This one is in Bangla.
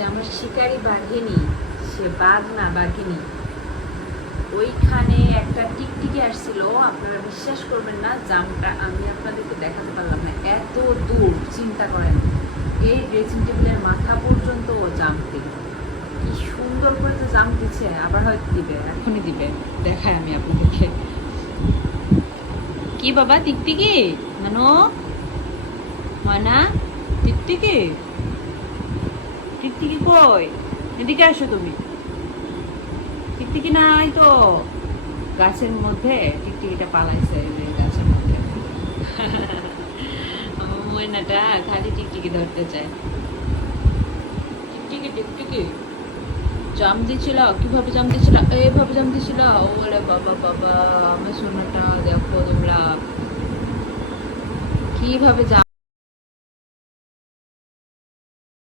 যে আমার শিকারি বাঘিনী, সে বাঘ না বাঘিনী, ওইখানে একটা টিকটিকি আসছিল। আপনারা বিশ্বাস করবেন না, জামটা আমি আপনাদেরকে দেখাতে পারলাম না, এত দূর চিন্তা করেন, এই ড্রেসিং টেবিলের মাথা পর্যন্ত ও জাম দিল। কি সুন্দর করে তো জাম দিচ্ছে, আবার হয়তো দিবে, এখনই দিবে, দেখায় আমি আপনাদেরকে। কি বাবা টিকটিকি, মানো মানা, টিকটিকি, টিকটিকি কই, এদিকে আসো তুমি। টিকটিকি নাই তো, গাছের মধ্যে টিকটিকিটা পালাইছে, গাছের মধ্যে। আমার ময়নাটা খালি টিকটিকি ধরতে চায়। টিকটিকি টিকটিকি জাম দিছিল, কিভাবে জাম দিছিল, এইভাবে জাম দিছিল। ওরে বাবা বাবা, আমার সোনাটা দেখো তোমরা কিভাবে জাম